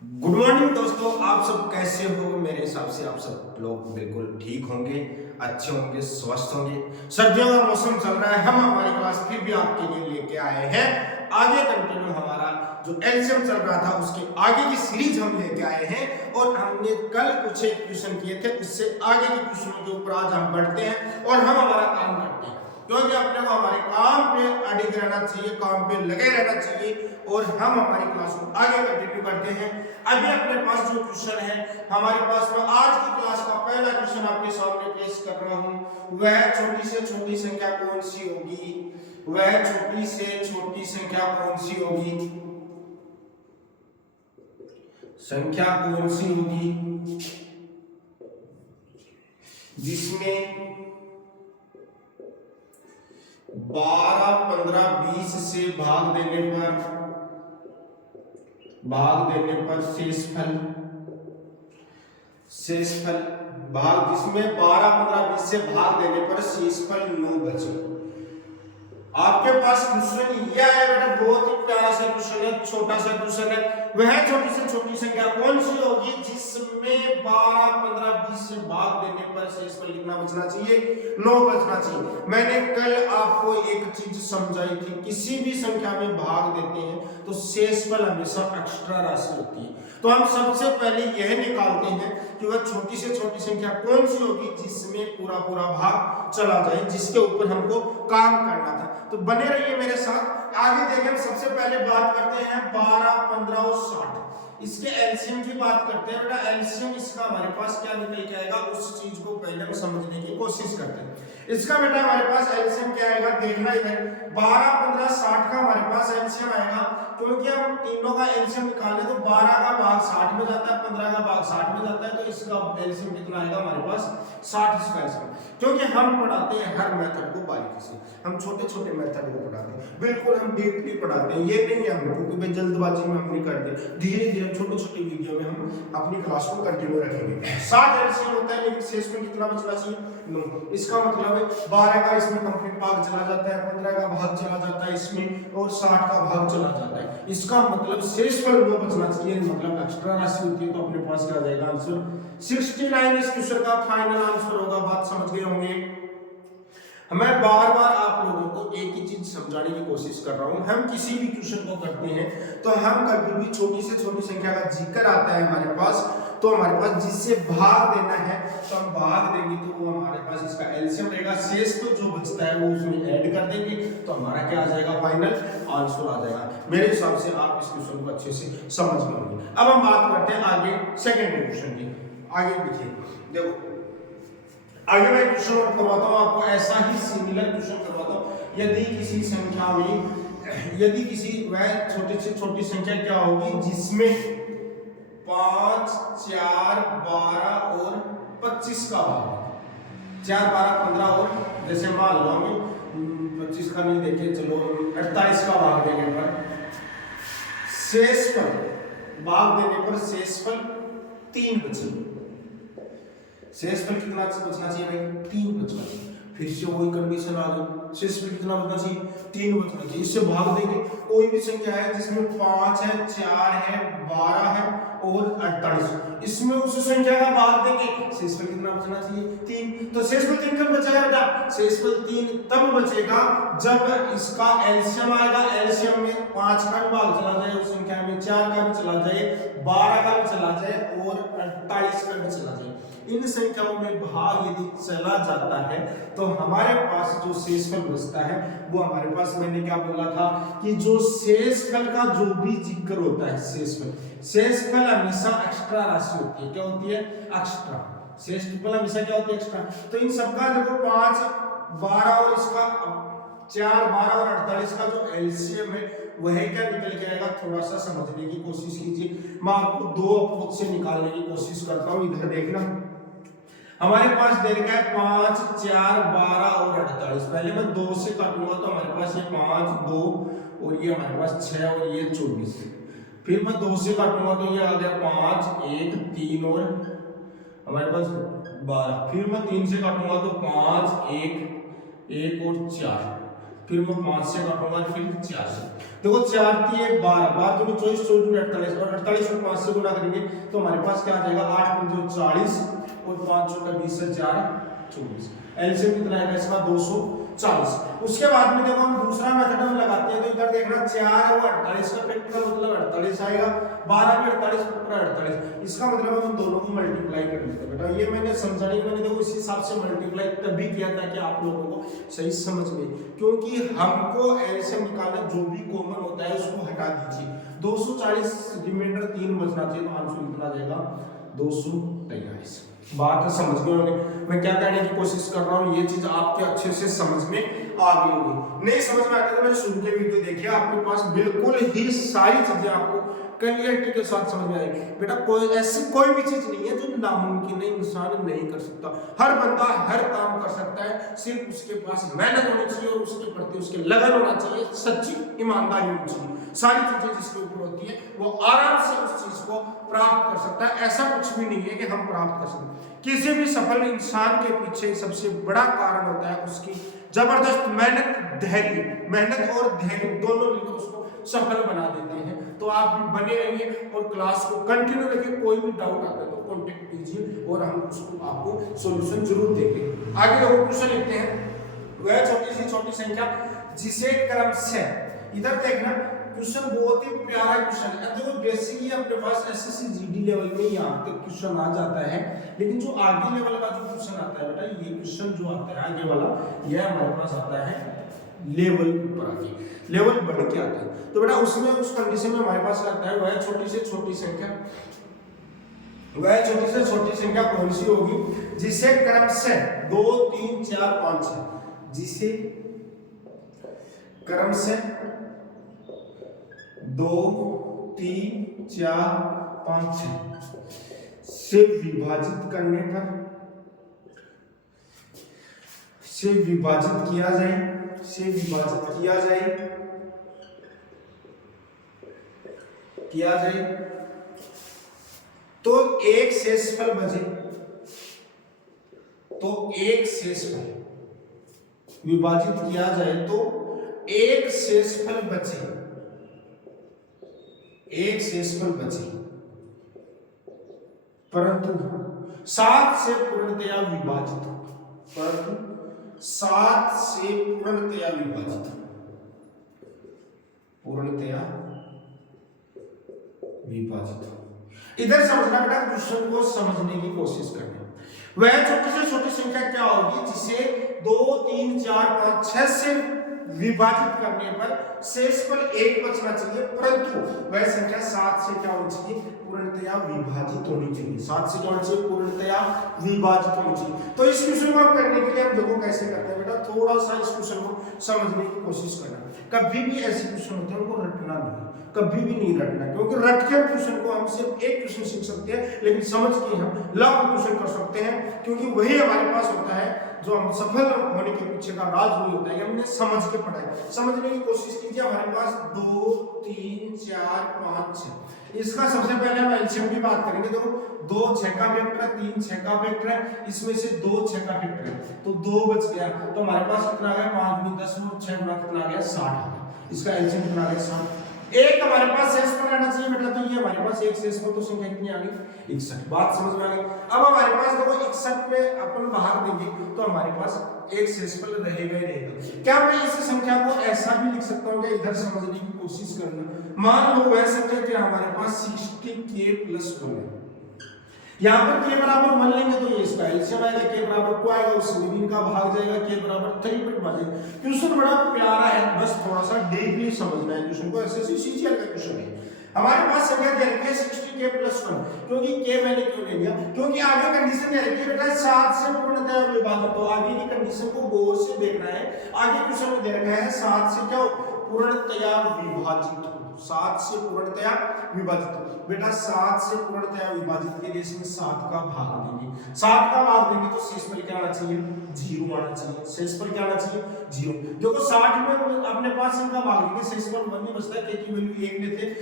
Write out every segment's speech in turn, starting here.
Good morning दोस्तों, आप सब कैसे हो। मेरे हिसाब से आप सब लोग बिल्कुल ठीक होंगे, अच्छे होंगे, स्वस्थ होंगे। सर्दियों का मौसम चल रहा है, हम हमारी क्लास फिर भी आपके लिए लेके आए हैं। आगे कंटिन्यू हमारा जो एलसीएम चल रहा था उसके आगे की सीरीज हम लेके आए हैं और हमने कल कुछ एक क्वेश्चन किए थे, उससे आगे के क्वेश्चनों के ऊपर आज हम बढ़ते हैं और हम हमारा काम करते हैं, क्योंकि अपने को हमारे काम पे अडिग रहना चाहिए, काम पे लगे रहना चाहिए और हम हमारी क्लास को आगे कंटिन्यू करते हैं। अभी अपने पास जो क्वेश्चन है हमारे पास में आज की क्लास का पहला क्वेश्चन आपके सामने पेश कर रहा हूं। वह छोटी से छोटी संख्या कौन सी होगी? वह छोटी से छोटी संख्या कौन सी होगी? संख्या कौन सी होगी जिसमें 12, 15, 20 से भाग देने पर शेषफल भाग, जिसमें 12, 15, 20 से भाग देने पर शेषफल 9 बचे। आपके पास क्वेश्चन ये है बेटा, बहुत ही प्यारा सा क्वेश्चन है, छोटा सा क्वेश्चन है। वह छोटी से छोटी संख्या कौन सी होगी जिसमें 12, 15, 20 से भाग देने पर शेषफल कितना बचना चाहिए? 9 बचना चाहिए। मैंने कल आपको एक चीज समझाई थी, किसी भी संख्या में भाग देते हैं तो शेषफल हमेशा एक्स्ट्रा राशि होती है। तो हम सबसे पहले यह निकालते हैं कि वह छोटी से छोटी संख्या कौन सी होगी जिसमें पूरा पूरा भाग चला जाए, जिसके ऊपर हमको काम करना था। तो बने रहिए मेरे साथ, आगे देखें। हम सबसे पहले बात करते हैं 12, 15 और 60, इसके एलसीएम की बात करते हैं। बेटा एलसीएम इसका हमारे पास क्या निकल के आएगा, उस चीज को पहले हम समझने की कोशिश करते हैं। इसका बेटा हमारे पास एलसीएम क्या आएगा देखना ही है। 12, 15, 60 का हमारे पास एलसीएम आएगा, क्योंकि हम तीनों का एलसीएम निकालें तो 12 का भाग 60 में जाता है, 15 का भाग 60 में जाता है, तो इसका एलसीएम कितना आएगा हमारे पास 60 इसका एलसीएम। क्योंकि हम पढ़ाते हैं हर मेथड को बारीकी से, हम छोटे छोटे मेथड को पढ़ाते हैं, बिल्कुल हम डीपली पढ़ाते हैं। ये नहीं है हमको कि भाई जल्दबाजी में हम नहीं करते, धीरे धीरे छोटे छोटे वीडियो में हम अपनी क्लास को कंटिन्यू रखेंगे। 60 एलसीएम होता है, लेकिन शेष में कितना बचना चाहिए? 9। इसका मतलब है 12 का इसमें कंप्लीट भाग चला जाता है, 15 का भाग चला जाता है इसमें और 60 का भाग चला जाता है। इसका मतलब शेषफल 9 बचना चाहिए, मतलब एक्स्ट्रा राशि होती है। तो अपने पास क्या आ जाएगा आंसर 69 इस क्वेश्चन का फाइनल आंसर होगा। बात समझ गए होंगे। मैं बार बार आप लोगों को एक ही चीज समझाने की कोशिश कर रहा हूं। हम किसी भी क्वेश्चन को करते हैं तो हम कभी भी छोटी से छोटी संख्या का जिक्र आता है हमारे पास, तो हमारे पास जिससे भाग देना है तो हम भाग देंगे, तो वो हमारे पास इसका एलसीएम रहेगा। शेष तो जो बचता है वो उसमें ऐड कर देंगे, तो हमारा क्या आ जाएगा फाइनल आंसर आ जाएगा। मेरे हिसाब से आप इस क्वेश्चन को अच्छे से समझ गए होंगे। अब हम बात करते हैं आगे सेकंड क्वेश्चन की। आगे देखिए, देखो आगे मैं क्वेश्चन करवाता हूं आपको, ऐसा ही सिमिलर क्वेश्चन करवाता हूं। यदि किसी संख्या में, यदि किसी वह छोटी से छोटी संख्या क्या होगी जिसमें 5, 4, 12 और 25 का भाग, 4, 12, 15 और जैसे मान लो हमें 25 का नहीं देखे, चलो 48 का भाग देने पर शेषफल, भाग देने पर शेषफल 3 बचे। शेषफल कितना बचना चाहिए भाई? 3 बचना चाहिए। फिर से वही कंडीशन आ गई, शेषफल कितना बचना चाहिए? 3 बचना चाहिए। इससे भाग देंगे, कोई भी संख्या है जिसमें 5 है, 4 है, 12 है और 48, इसमें उस संख्या का भाग देंगे, शेषफल कितना बचना चाहिए? 3। तो शेषफल 3 कब बचेगा बेटा? शेषफल 3 तब बचेगा जब इसका एलसीएम आएगा। एलसीएम में 5 का भी भाग चला जाए, उस संख्या में 4 का भी चला जाए, 12 का भी चला जाए और 48 का भी चला जाए। इन संख्याओं में भाग यदि चला जाता है तो हमारे पास जो शेषफल बचता है वो हमारे पास, मैंने क्या बोला था कि जो शेषफल का जो भी जिक्र होता है, शेषफल हमेशा एक्स्ट्रा राशि होती है। क्या होती है? एक्स्ट्रा। शेषफल हमेशा क्या होती है? एक्स्ट्रा। तो इन सबका देखो 5, 12 और इसका 4, 12 और 48 का जो एलसीएम है वह क्या निकल के आएगा, थोड़ा सा समझने की कोशिश कीजिए। मैं आपको 2 अप्रोच से निकालने की कोशिश करता हूं। इधर देखना, हमारे पास दे रखा है 5, 4, 12 और 48। पहले मैं 2 से काटूंगा तो हमारे पास ये 5, 2 और ये हमारे पास 6 और ये 24। फिर मैं 2 से काटूंगा तो ये आ गया 5, 1, 3 और हमारे पास 12। फिर मैं 3 से काटूंगा तो 5, 1 और 4। फिर मैं 5 से काटूंगा, फिर 4 से। देखो 4 3 1 12, 12 दूनी 24, 24 48, और 48 को 5 से गुना करेंगे तो हमारे पास क्या आ जाएगा 8 पंजे 40 और 5 चौका 20 से 4 24। एलसीएम कितना आएगा इसका 240। उसके बाद में जब हम दूसरा मेथड हम लगाते हैं तो इधर देखना 4 और 48 का फैक्टर मतलब 48 आएगा, 12 में 48 फैक्टर 48, इसका मतलब हम दोनों को मल्टीप्लाई कर देते हैं। बेटा ये मैंने समझाने मैंने देखो इस हिसाब से मल्टीप्लाई तभी किया था कि आप लोगों को सही समझ में, क्योंकि हमको एलसीएम निकालना जो भी कॉमन होता है उसको हटा दीजिए। 240 रिमाइंडर 3 बचना चाहिए तो आंसर कितना आ जाएगा 243। बात समझ गए होंगे मैं क्या कहने की कोशिश कर रहा हूँ, ये चीज आपके अच्छे से समझ में आ गई होगी। नहीं समझ में आती तो मैंने शुरू के वीडियो देखिए, आपके पास बिल्कुल ही सारी चीजें आपको क्लियरिटी के साथ समझ में आएगी। बेटा कोई ऐसी कोई भी चीज नहीं है जो नामुमकिन है, इंसान नहीं कर सकता। हर बंदा हर काम कर सकता है, सिर्फ उसके पास मेहनत होनी चाहिए और उसके प्रति उसके लगन होना चाहिए, सच्ची ईमानदारी होनी चाहिए। सारी चीजें जिसके ऊपर होती है वो आराम से उस चीज को प्राप्त कर सकता है। ऐसा कुछ भी नहीं है कि हम प्राप्त कर सकते। किसी भी सफल इंसान के पीछे सबसे बड़ा कारण होता है उसकी जबरदस्त मेहनत, धैर्य, मेहनत और धैर्य दोनों मिलकर उसको सफल बना देते हैं। तो आप भी बने रहिए और क्लास को कंटिन्यू रखिए। कोई भी डाउट आता है तो कांटेक्ट कीजिए और हम उसको आपको सॉल्यूशन जरूर देंगे। आगे लोग क्वेश्चन लिखते हैं, वह छोटी सी छोटी संख्या जिसे क्रम से, इधर देखना क्वेश्चन बहुत ही प्यारा क्वेश्चन है। देखो बेसिकली अपने पास एसएससी जीडी लेवल में यहाँ तक क्वेश्चन आ जाता है, लेकिन जो आगे लेवल का जो क्वेश्चन आता है बेटा, ये क्वेश्चन जो आता है आगे वाला, यह हमारे पास आता है लेवल ऊपर आके, लेवल बढ़ के आता है। तो बेटा उसमें उस कंडीशन में हमारे पास लगता है वह छोटी से छोटी संख्या, वह छोटी से छोटी संख्या कौन सी होगी जिसे क्रम से 2 3 4 5 है, जिसे क्रम से 2 3 4 5 से विभाजित करने पर, से विभाजित किया जाए, से विभाजित किया जाए तो एक शेषफल बचे, तो एक शेषफल विभाजित किया जाए तो एक शेषफल बचे, एक शेषफल बचे, परंतु 7 से पूर्णतया विभाजित, परंतु 7 से पूर्णतया विभाजित, पूर्णतया विभाजित। इधर समझना बेटा, क्वेश्चन को समझने की कोशिश करना। वह छोटी से छोटी संख्या क्या होगी जिसे 2 3 4 5 6 से विभाजित करने पर शेषफल 1 बचना चाहिए, परंतु वह संख्या 7 से क्या होनी चाहिए, पूर्णतया विभाजित होनी चाहिए। 7 से क्या होनी चाहिए, पूर्णतया विभाजित होनी चाहिए। तो इस क्वेश्चन को हम करने के लिए हम देखो कैसे करते हैं बेटा, थोड़ा सा इस क्वेश्चन को समझने की कोशिश करना। कभी भी ऐसे क्वेश्चन होते हैं उनको रटना नहीं, कभी भी नहीं रटना, क्योंकि रट के क्वेश्चन को हम सिर्फ एक क्वेश्चन सीख सकते हैं, लेकिन समझ के हम लाखों क्वेश्चन कर सकते हैं, क्योंकि वही हमारे पास होता है जो हम सफल होने के पीछे का राज वही होता है कि हमने समझ के पढ़ा है। समझने की कोशिश कीजिए। हमारे पास 2 3 4 5 6, इसका सबसे पहले हम एलसीएम की बात करेंगे। देखो 2 6 का फैक्टर है, 3 6 का फैक्टर है, इसमें से 2 6 का फैक्टर है तो 2 बच गया। तो हमारे पास कितना आ गया, 5 गुना 10 और 6 गुना कितना आ गया, 60 आ गया। इसका एलसीएम कितना आ गया, 60। एक हमारे पास शेषफल रहना चाहिए बेटा, तो ये हमारे पास एक शेषफल, तो संख्या कितनी आ गई, 61। बात समझ में आ गई। अब हमारे पास देखो 61 में अपन बाहर देंगे तो हमारे पास एक शेषफल रहेगा ही रहेगा। क्या मैं इस संख्या को ऐसा भी लिख सकता हूँ, इधर समझने की कोशिश करना। मान लो वह संख्या क्या हमारे पास 60k+1 है, यहाँ पर k बराबर 1 लेंगे तो ये इसका एलसीएम आएगा, k बराबर 2 आएगा, उससे भी इनका भाग जाएगा, k बराबर 3 पर भागेगा। क्वेश्चन बड़ा प्यारा है, बस थोड़ा सा डीपली समझना है क्वेश्चन को। एसएससी सीजीएल का क्वेश्चन है। हमारे पास संख्या क्या है, 60k+1, क्योंकि k मैंने क्यों ले लिया, क्योंकि आगे कंडीशन क्या है कि बेटा 7 से पूर्णतया विभाजित, तो आगे की कंडीशन को गौर से देखना है। आगे क्वेश्चन में दे रखा है 7 से क्या पूर्णतया विभाजित, 7 से पूर्णतया विभाजित। बेटा 7 से पूर्णतया विभाजित के लिए इसमें 7 का भाग देंगे, 7 का भाग देंगे तो शेषफल क्या आना चाहिए, 0 आना चाहिए। शेषफल क्या आना चाहिए, 0। देखो 60 में अपने पास इनका भाग देंगे, शेषफल 1 ही बचता है, k की वैल्यू 1 लेते।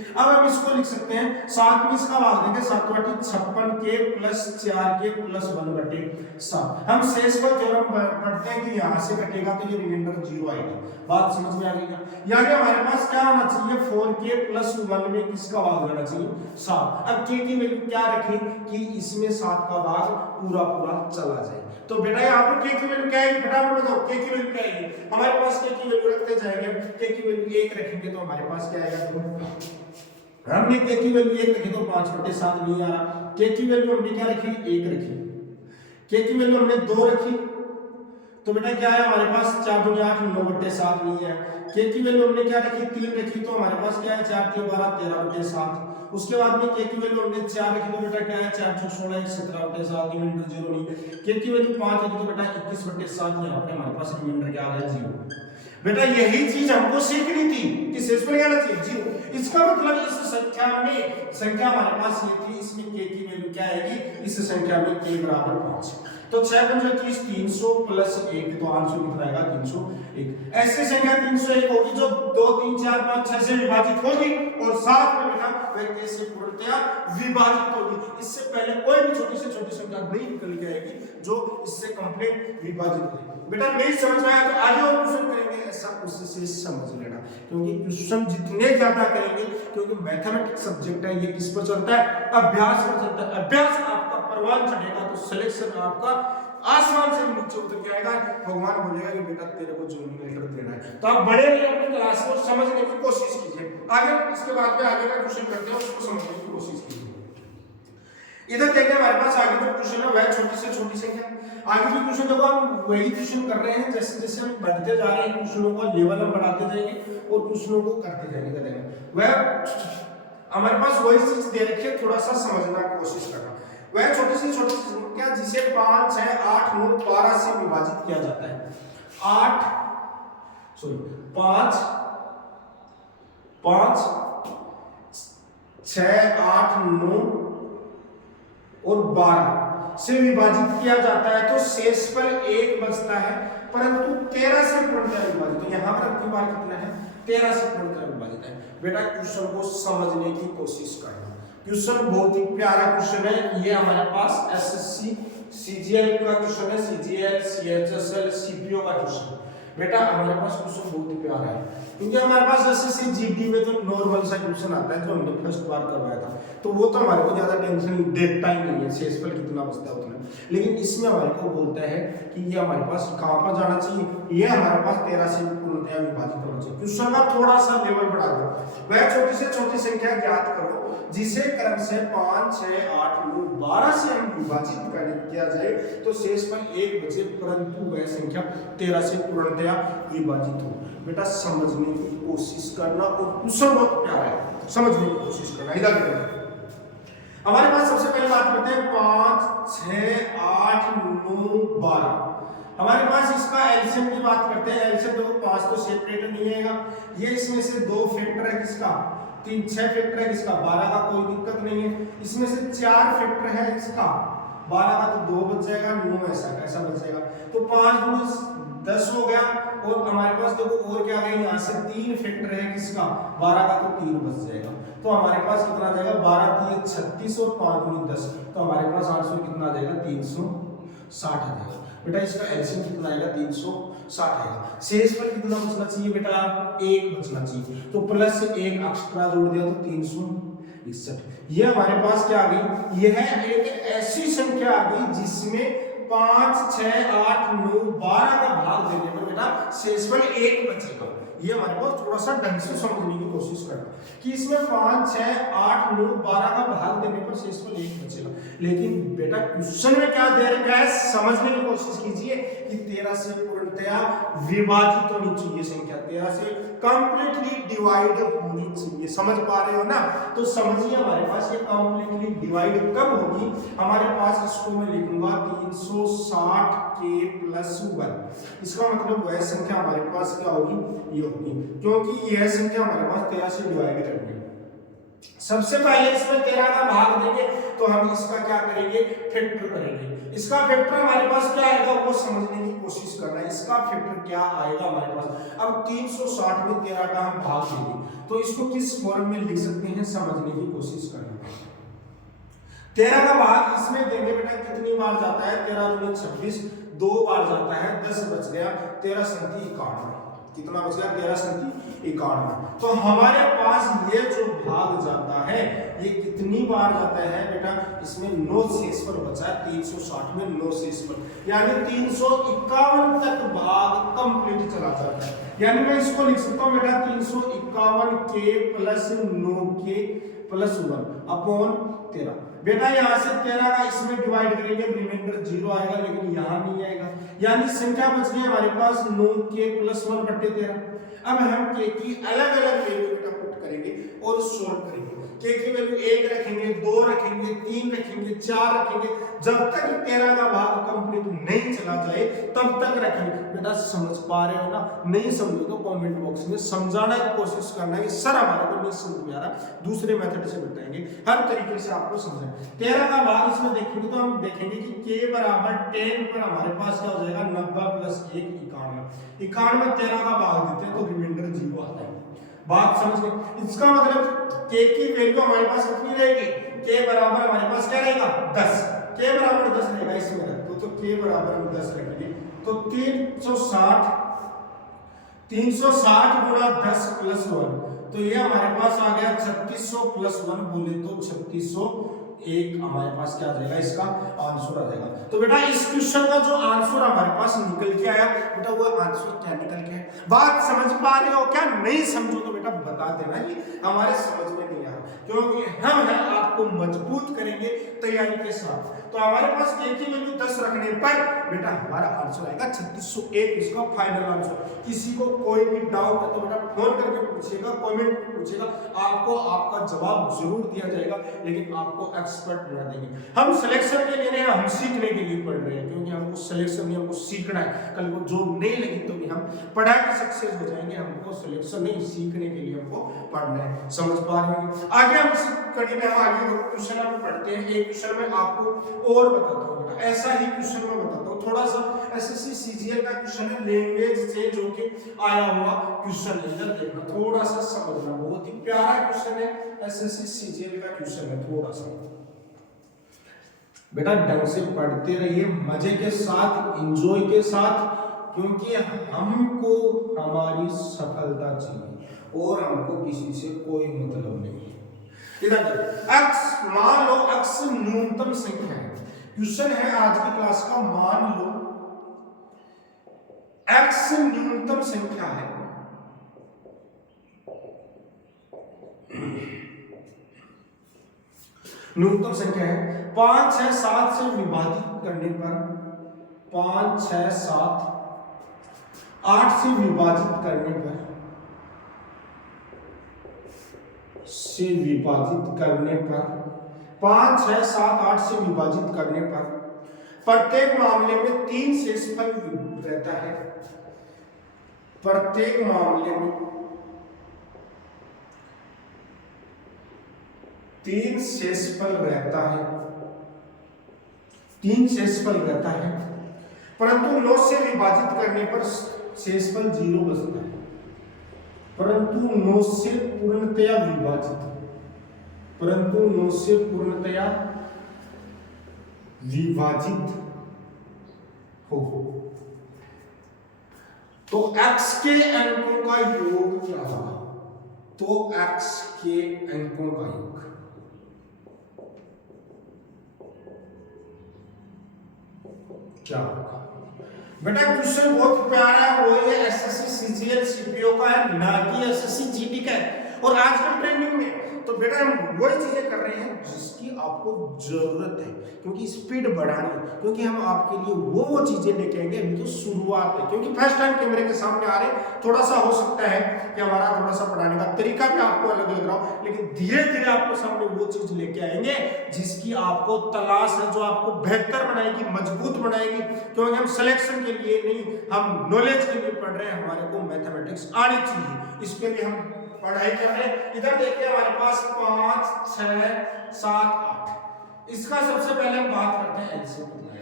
अब हम इसको लिख सकते हैं 7 में इसका भाग देंगे 7 बटे 56 के प्लस 4 के प्लस 1 बटे 7। हम शेषफल थ्योरम पढ़ते हैं कि यहाँ से कटेगा तो ये रिमाइंडर 0 आएगा। बात समझ में आ गई क्या? यानी हमारे पास क्या होना चाहिए 4k प्लस 1 में किसका भाग रहना चाहिए 7। अब k की वैल्यू क्या रखें कि इसमें 7 का भाग पूरा पूरा चला जाए। तो बेटा यहाँ पर k की वैल्यू क्या आएगी फटाफट बताओ k की वैल्यू क्या आएगी। हमारे पास k की वैल्यू रखते जाएंगे, k की वैल्यू 1 रखेंगे तो हमारे पास क्या आएगा, तो हमने k की वैल्यू 1 रखी तो 5/7 नहीं आ रहा। k की वैल्यू हमने क्या रखी 1 रखी, k की वैल्यू हमने 2 रखी तो बेटा क्या है हमारे पास 4 दूनी 8 9/7 नहीं है। k की वैल्यू हमने क्या रखी 3 रखी तो हमारे पास क्या है 4 के 12 13/7। उसके बाद में k की वैल्यू हमने 4 रखी तो बेटा क्या है 4 × 16 17/7 रिमाइंडर 0 नहीं। k की वैल्यू 5 रखी तो बेटा 21/7 यहाँ पे हमारे पास रिमाइंडर क्या आ गया 0। बेटा यही चीज हमको सीखनी थी कि शेषफल क्या आना चाहिए 0। इसका मतलब इस संख्या हमारे पास ये थी, इसमें k की वैल्यू क्या आएगी, इस संख्या में k बराबर 5। तो 6 × 30 300 प्लस 1 तो आंसर कितना आएगा 301। ऐसी संख्या 301 होगी जो 2 3 4 5 6 से विभाजित होगी और साथ में बेटा वह k से पूर्णतया विभाजित होगी। इससे पहले कोई भी छोटी से छोटी संख्या नहीं निकल के आएगी जो इससे कंप्लीट विभाजित होगी। बेटा नहीं समझ में आया तो आगे और क्वेश्चन करेंगे, ऐसा उससे समझ लेना क्योंकि क्वेश्चन जितने ज्यादा करेंगे, क्योंकि मैथमेटिक्स सब्जेक्ट है ये किस पर चलता है अभ्यास पर चलता है। अभ्यास आपका परवान चढ़ेगा तो सिलेक्शन आपका आसमान से नीचे उतर के आएगा। भगवान बोलेगा कि बेटा तेरे को जो देना है। तो आप बड़े रहिए अपनी क्लास को समझने की कोशिश कीजिए। आगे इसके बाद में आगे का क्वेश्चन करते हैं उसको समझने की कोशिश कीजिए। इधर देखिए हमारे पास आगे जो क्वेश्चन है वह छोटी से छोटी संख्या। आगे जो क्वेश्चन देखो हम वही क्वेश्चन कर रहे हैं, जैसे जैसे हम बढ़ते जा रहे हैं क्वेश्चनों का लेवल हम बढ़ाते जाएंगे और क्वेश्चनों को करते जाएंगे। वह हमारे पास वही चीज दे रखी है, थोड़ा सा समझना की कोशिश करना। वह छोटी सी संख्या जिसे 5 6 8 9 12 से विभाजित किया जाता है। 5 6 8 9 और 12 से विभाजित किया जाता है तो शेषफल 1 बचता है, परंतु 13 से पूर्णतया विभाजित है। यहाँ पर आपकी बार कितना है 13 से पूर्णतया विभाजित है। बेटा क्वेश्चन को समझने की कोशिश करना। क्वेश्चन बहुत ही प्यारा क्वेश्चन है, ये हमारे पास एसएससी सीजीएल का क्वेश्चन है, सीजीएल सीएचएसएल सीपीओ का क्वेश्चन। बेटा हमारे पास क्वेश्चन बहुत ही प्यारा है क्योंकि हमारे पास एसएससी जीडी में तो नॉर्मल सा क्वेश्चन आता है जो हमने फर्स्ट बार करवाया था, तो वो तो हमारे को ज्यादा टेंशन देता ही नहीं है, शेषफल कितना बचता है उतना। लेकिन इसमें हमारे को बोलता है कि ये हमारे पास कहां पर जाना चाहिए, ये हमारे पास 13 से पूर्णतया विभाजित होना चाहिए। क्वेश्चन का थोड़ा सा लेवल बढ़ा दो। वह छोटी से छोटी संख्या ज्ञात करो जिसे क्रम से 5 6 8 9 12 से हम विभाजित किया जाए तो शेषफल 1 बचे, परंतु वह संख्या 13 से पूर्णतया विभाजित हो। बेटा समझने की कोशिश करना और क्वेश्चन बहुत प्यारा है, समझने की कोशिश करना। इधर देखो हमारे पास सबसे पहले बात करते हैं 5 6 8 9 12। हमारे पास इसका एलसीएम की बात करते हैं। एलसीएम देखो 5 तो सेपरेट नहीं आएगा, ये इसमें से 2 फैक्टर है किसका 3 6 फैक्टर है किसका 12 का, कोई दिक्कत नहीं है। इसमें से 4 फैक्टर है इसका 12 का तो 2 बच जाएगा, 9 ऐसा बच जाएगा। तो 5 × 10 हो गया और हमारे पास देखो और क्या गया यहाँ से 3 फैक्टर है किसका 12 का तो 3 बच जाएगा। तो हमारे पास कितना आ जाएगा 12 3 36 और 5 × 10 तो हमारे पास आंसर कितना आ जाएगा 360 आ जाएगा। बेटा इसका एलसीएम कितना आएगा 360 आएगा। शेषफल कितना बचना चाहिए बेटा 1 बचना चाहिए, तो प्लस 1 एक्स्ट्रा जोड़ दिया तो 361। ये हमारे पास क्या आ गई, यह एक ऐसी संख्या आ गई जिसमें 5 6 8 9 12 का भाग देने पर बेटा शेषफल 1 बचेगा। ये हमारे पास थोड़ा सा ढंग से समझने की कोशिश करना कि इसमें 5 6 8 9 12 का भाग देने पर शेषफल 1 बचेगा। लेकिन बेटा क्वेश्चन में क्या दे रखा है समझने की कोशिश कीजिए कि 13 से पूर्णतया विभाजित होनी चाहिए संख्या, 13 से कंप्लीटली डिवाइड होनी चाहिए। समझ पा रहे हो ना? तो समझिए हमारे पास ये कंप्लीटली डिवाइड कब होगी, हमारे पास इसको मैं लिखूंगा 360 के प्लस 1। इसका मतलब वह संख्या हमारे पास क्या होगी ये होगी, क्योंकि यह संख्या हमारे पास 13 से डिवाइड करनी है। सबसे पहले इसमें 13 का भाग देंगे तो हम इसका क्या करेंगे फैक्टर करेंगे। इसका फैक्टर हमारे पास क्या आएगा वो समझने की कोशिश करना है। इसका फैक्टर क्या आएगा हमारे पास। अब 360 में 13 का हम भाग लेंगे तो इसको किस फॉर्म में लिख सकते हैं समझने की कोशिश करना। 13 का भाग इसमें देंगे बेटा कितनी बार जाता है, 13 दूनी 26, 2 बार जाता है, 10 बच गया, 13 सन्ती 91, कितना बच गया 13 सन्ती 91। तो हमारे पास ये जो भाग जाता है ये कितनी बार जाता है बेटा, इसमें 9 शेषफल बचा है, 360 में 9 शेषफल, यानी 351 तक भाग कंप्लीट चला जाता है। यानी मैं इसको लिख सकता हूं बेटा 351 के प्लस 9 के प्लस 1 अपॉन 13। बेटा यहां से 13 का इसमें डिवाइड करेंगे रिमाइंडर 0 आएगा, लेकिन यहां नहीं आएगा, यानी संख्या बच गई हमारे पास 9 के प्लस 1 बटे 13। अब हम के की अलग अलग वैल्यू बेटा पुट करेंगे और सोल्व करेंगे। के की वैल्यू 1 रखेंगे, 2 रखेंगे, 3 रखेंगे, 4 रखेंगे, जब तक 13 का भाग कंप्लीट नहीं चला जाए तब तक रखेंगे। बेटा समझ पा रहे हो ना, नहीं समझो तो कमेंट बॉक्स में समझाने की कोशिश करना है कि सर हमारे को नहीं समझ में आ रहा, दूसरे मेथड से बताएंगे, हर तरीके से आपको समझाएंगे। 13 का भाग इसमें देखेंगे तो हम देखेंगे कि k बराबर 10 पर हमारे पास क्या हो जाएगा 90 प्लस 1 91। 91 में 13 का भाग देते हैं तो रिमाइंडर 0 आता है। बात समझ गए। इसका मतलब k की वैल्यू हमारे पास कितनी रहेगी, k बराबर हमारे पास क्या रहेगा 10, k बराबर 10 रहेगा इसमें रख दो, तो k बराबर हम 10 रखेंगे तो 360 गुणा 10 प्लस 1, तो ये हमारे पास आ गया 3600 प्लस 1 बोले तो 3601 हमारे पास क्या आ जाएगा, इसका आंसर आ जाएगा। तो बेटा इस क्वेश्चन का जो आंसर हमारे पास निकल के आया बेटा वो आंसर क्या निकल के है, बात समझ पा रहे हो क्या, नहीं समझो तो बेटा बता देना कि हमारे समझ में नहीं आ रहा, क्योंकि हम है आपको मजबूत करेंगे तैयारी के साथ। तो हमारे पास k की वैल्यू 10 रखने पर बेटा हमारा आंसर आएगा 3601, इसका फाइनल आंसर। किसी को कोई भी डाउट है तो बेटा फोन करके पूछिएगा, कमेंट में पूछिएगा, आपको आपका जवाब जरूर दिया जाएगा, लेकिन आपको एक्सपर्ट बना देंगे। हम सिलेक्शन के लिए नहीं, हम सीखने के लिए पढ़ रहे हैं, क्योंकि हमको सिलेक्शन नहीं, हमको सीखना है। कल को जॉब नहीं लगी तो भी हम पढ़ा के सक्सेस हो जाएंगे, हमको सिलेक्शन नहीं सीखने के लिए हमको पढ़ना है। समझ पा रहे हैं। आगे हम इस कड़ी में हम आगे क्वेश्चन हम पढ़ते हैं। एक क्वेश्चन में आपको और बताता हूँ बेटा, ऐसा ही क्वेश्चन मैं बताता हूँ, थोड़ा सा एसएससी सीजीएल का क्वेश्चन है, लैंग्वेज से जो कि आया हुआ क्वेश्चन है, इधर देखना, थोड़ा सा समझना, बहुत ही प्यारा क्वेश्चन है, एसएससी सीजीएल का क्वेश्चन है। थोड़ा सा बेटा ढंग से पढ़ते रहिए, मजे के साथ, एंजॉय के साथ, क्योंकि हमको हमारी सफलता चाहिए और हमको किसी से कोई मतलब नहीं है। इधर x मान लो x न्यूनतम संख्या है, क्वेश्चन है आज की क्लास का, मान लो x न्यूनतम संख्या है, न्यूनतम संख्या है 5 6 7 से विभाजित करने पर 5 6 7 8 से विभाजित करने पर 5 6 7 8 से विभाजित करने पर प्रत्येक मामले में 3 शेषफल रहता है, प्रत्येक मामले में 3 शेषफल रहता है, 3 शेषफल रहता है, परंतु 9 से विभाजित करने पर शेषफल 0 बचता है, परंतु 9 से पूर्णतया विभाजित, परंतु 9 से पूर्णतया विभाजित हो तो x के अंकों का योग क्या होगा, तो x के अंकों का योग क्या होगा। बेटा क्वेश्चन बहुत प्यारा है, वो ये एसएससी सीजीएल सीपीओ का है, ना कि एसएससी जीडी का है, और आजकल ट्रेंडिंग में। तो बेटा हम वही चीजें कर रहे हैं जिसकी आपको जरूरत है, क्योंकि स्पीड बढ़ानी है, क्योंकि हम आपके लिए वो चीजें लेके आएंगे। अभी तो शुरुआत है, क्योंकि फर्स्ट टाइम कैमरे के सामने आ रहे, थोड़ा सा हो सकता है कि हमारा थोड़ा सा पढ़ाने का तरीका भी आपको अलग लग रहा हो, लेकिन धीरे धीरे आपके सामने वो चीज लेके आएंगे जिसकी आपको तलाश है, जो आपको बेहतर बनाएगी, मजबूत बनाएगी। क्योंकि हम सिलेक्शन के लिए नहीं, हम नॉलेज के लिए पढ़ रहे हैं, हमारे को मैथमेटिक्स आनी चाहिए, इसके लिए हम पढ़ाई कर रहे हैं। इधर देखिए हमारे पास 5 6 7 8, इसका सबसे पहले हम बात करते हैं एलसीएम।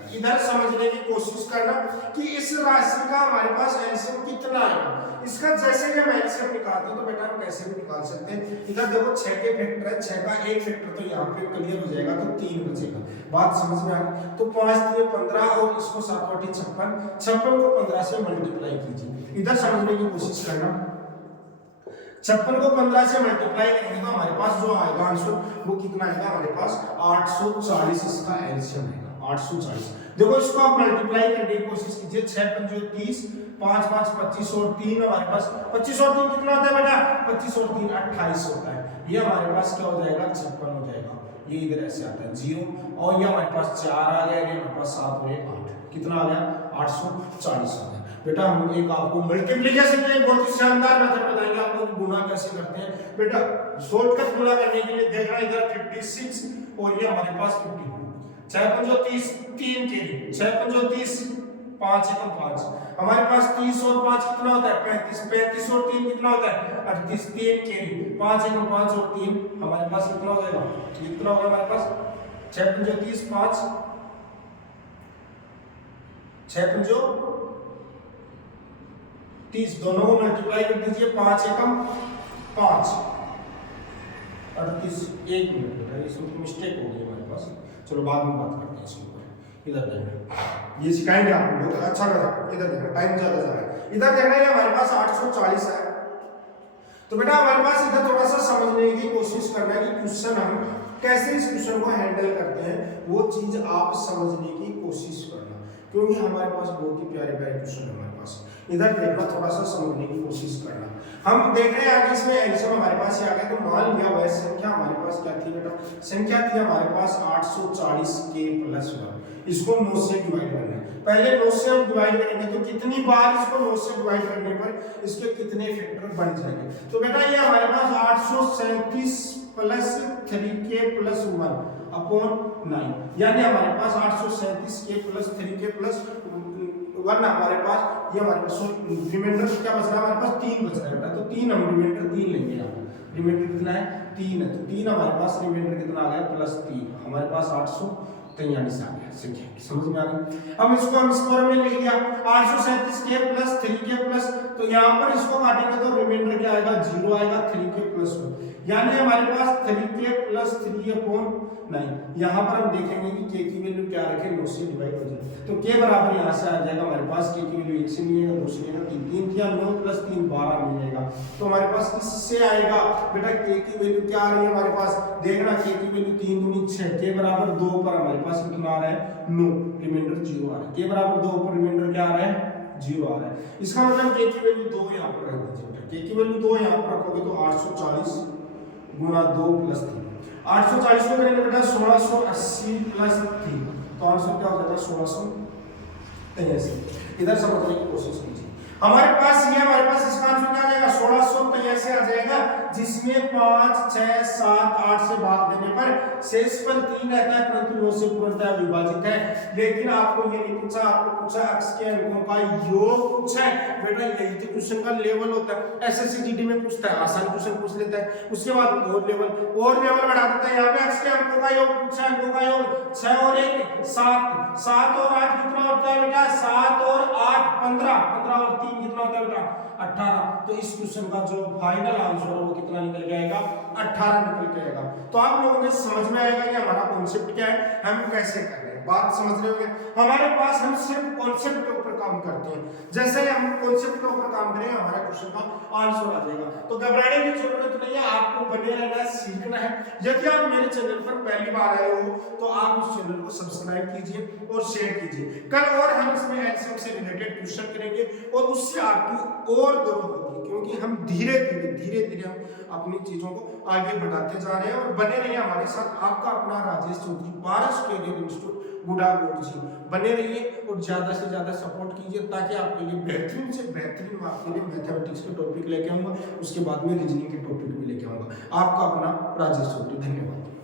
इधर समझने की कोशिश करना कि इस राशि का हमारे पास एलसीएम कितना है। इसका जैसे ही हम एलसीएम निकालते हैं तो बेटा हम कैसे भी निकाल सकते हैं। इधर देखो 6 के फैक्टर है, 6 का एक फैक्टर तो यहाँ पे क्लियर हो जाएगा, तो 3 बचेगा। बात समझ में आ गई। तो 5 3 15 और इसको 7 8 56, 56 को 15 से मल्टीप्लाई कीजिए। इधर समझने की कोशिश करना, 56 को 15 से मल्टीप्लाई करेंगे तो हमारे पास जो आएगा आंसर वो कितना आएगा, हमारे पास 840 इसका एलसीएम आएगा 840। देखो इसको आप मल्टीप्लाई करने की कोशिश कीजिए, 6 पंजे 30, 5 5 25 और 3 हमारे पास 25 और 3 कितना होता है बेटा, 25 और 3 28 होता है। ये हमारे पास क्या हो जाएगा, 56 हो जाएगा। ये इधर ऐसे आता है 0 और ये हमारे पास 4 आ गया, ये हमारे पास 7 और 8 कितना आ गया, 840 आ गया। बेटा हम एक आपको मल्टीप्लिकेशन के बहुत ही शानदार मेथड बताएंगे आपको गुणा कैसे करते हैं। बेटा शॉर्टकट गुणा करने के लिए देखना, इधर 56 और ये हमारे पास 50, 6 पंजो 30, 3 के 6 पंजो 30, 5 एकम 5, हमारे पास 30 और 5 कितना होता है 35, 35 और 3 कितना होता है 38, 3 के 5 एकम 5 और 3 हमारे पास कितना हो जाएगा, कितना होगा हमारे पास 6 पंजो 30, 5 6 पंजो 30, दोनों को मल्टीप्लाई कर दीजिए, 5 एकम 5 38, 1 मिनट बेटा इसमें मिस्टेक हो गई हमारे पास, चलो बाद में बात करते हैं इसके ऊपर। इधर देखना, ये सिखाएंगे आपको बहुत अच्छा लगा। इधर देखना, टाइम ज्यादा जा रहा है। इधर देखना ये हमारे पास 840 है। तो बेटा हमारे पास इधर थोड़ा सा समझने की कोशिश करना है कि क्वेश्चन हम कैसे इस क्वेश्चन को हैंडल करते हैं, वो चीज आप समझने की कोशिश करना, क्योंकि हमारे पास बहुत ही प्यारे प्यारे क्वेश्चन है हमारे पास। इधर देखना, थोड़ा सा समझने की कोशिश करना। हम देख रहे हैं कि इसमें एलसीएम हमारे पास आ गया, तो मान लिया वह संख्या हमारे पास क्या थी बेटा, संख्या थी हमारे पास 840 के प्लस 1। इसको 9 से डिवाइड करना है। पहले 9 से हम डिवाइड करेंगे तो कितनी बार इसको 9 से डिवाइड करने पर इसके कितने फैक्टर बन जाएंगे। तो बेटा ये हमारे पास 837 प्लस 3k प्लस 1 अपॉन 9, यानी हमारे पास 837 के प्लस 3k प्लस 1 हमारे पास, ये हमारे पास रिमाइंडर क्या बच रहा है हमारे पास 3 बच रहा है बेटा, तो 3 हम रिमाइंडर 3 लेंगे यहाँ। रिमाइंडर कितना है 3 है, तो 3 हमारे पास रिमाइंडर कितना आ गया प्लस 3, हमारे पास 843 आ गया संख्या, समझ में आ गई। अब इसको हम इस फॉर्म में लिख लिया 837 के प्लस 3k प्लस, तो यहाँ पर इसको काटेंगे तो रिमाइंडर क्या आएगा 0 आएगा, 3k प्लस 1, यानी हमारे पास 3k प्लस 3 अपॉन 9। यहाँ पर हम देखेंगे कि k की वैल्यू क्या रखें, 9 से डिवाइड हो जाए, तो k बराबर यहाँ से आ जाएगा हमारे पास, k की वैल्यू 1 से मिलेगा, 2 से मिलेगा, 3 3 9 प्लस 3 12 मिलेगा। तो हमारे पास इससे आएगा बेटा k की वैल्यू क्या आ रही है हमारे पास, देखना k की वैल्यू 3 दूनी 6, k बराबर 2 पर हमारे पास कितना आ रहा है 9, रिमाइंडर 0 आ रहा है। k बराबर 2 पर रिमाइंडर क्या आ रहा है 0 आ रहा है। इसका मतलब k की वैल्यू 2 यहाँ पर रख दीजिए बेटा, k की वैल्यू 2 यहाँ पर रखोगे तो 840 गुणा 2 प्लस 3, 840 को करेंगे बेटा 1680 प्लस 3, तो आंसर क्या हो जाएगा 1683। इधर समझने की कोशिश कीजिए, हमारे पास ये हमारे पास इसका आंसर क्या आ जाएगा 1683 आ जाएगा, जिसमें 5 6 7 8 से भाग देने पर शेष पर 3 रहता है, परंतु 9 से पूर्णतः विभाजित है। लेकिन आपको ये नहीं पूछा, आपको पूछा x के अंकों का योग पूछा है बेटा, यही तो क्वेश्चन का लेवल होता है। एसएससी जीडी में पूछता है, आसान क्वेश्चन पूछ लेता है, उसके बाद और लेवल बढ़ा देता है। यहाँ पे x के अंकों का योग पूछा है, अंकों का योग 6 और 1 7, 7 और 8 कितना होता है बेटा 7 और 8 15, 15 और 3 कितना होता है बेटा 18। तो इस क्वेश्चन का जो फाइनल आंसर है वो कितना निकल के आएगा 18 निकल के आएगा। तो आप लोगों को समझ में आएगा कि हमारा कॉन्सेप्ट क्या है, हम कैसे कर रहे हैं, बात समझ रहे होंगे। हमारे पास हम सिर्फ कॉन्सेप्ट के ऊपर काम करते हैं, जैसे ही हम कॉन्सेप्ट के ऊपर काम करेंगे हमारा क्वेश्चन का आंसर आ जाएगा। तो घबराने की जरूरत नहीं है, आपको बने रहना है, सीखना है। यदि आप मेरे चैनल पर पहली बार आए हो तो आप उस चैनल को सब्सक्राइब कीजिए और शेयर कीजिए। कल और हम इसमें एलसीएम से रिलेटेड क्वेश्चन करेंगे और उससे आपकी और ग्रोथ होगी, क्योंकि हम धीरे धीरे हम अपनी चीजों को आगे बढ़ाते जा रहे हैं। और बने रहिए हमारे साथ, आपका अपना राजेश चौधरी, पारस कैरियर इंस्टीट्यूट गुड़ागोड़ जी, बने रहिए और ज्यादा से ज्यादा सपोर्ट कीजिए, ताकि आपके लिए बेहतरीन से बेहतरीन आपके लिए मैथमेटिक्स के टॉपिक लेके आऊंगा, उसके बाद में रीजनिंग के टॉपिक भी लेके आऊंगा। आपका अपना राजेश चौधरी, धन्यवाद।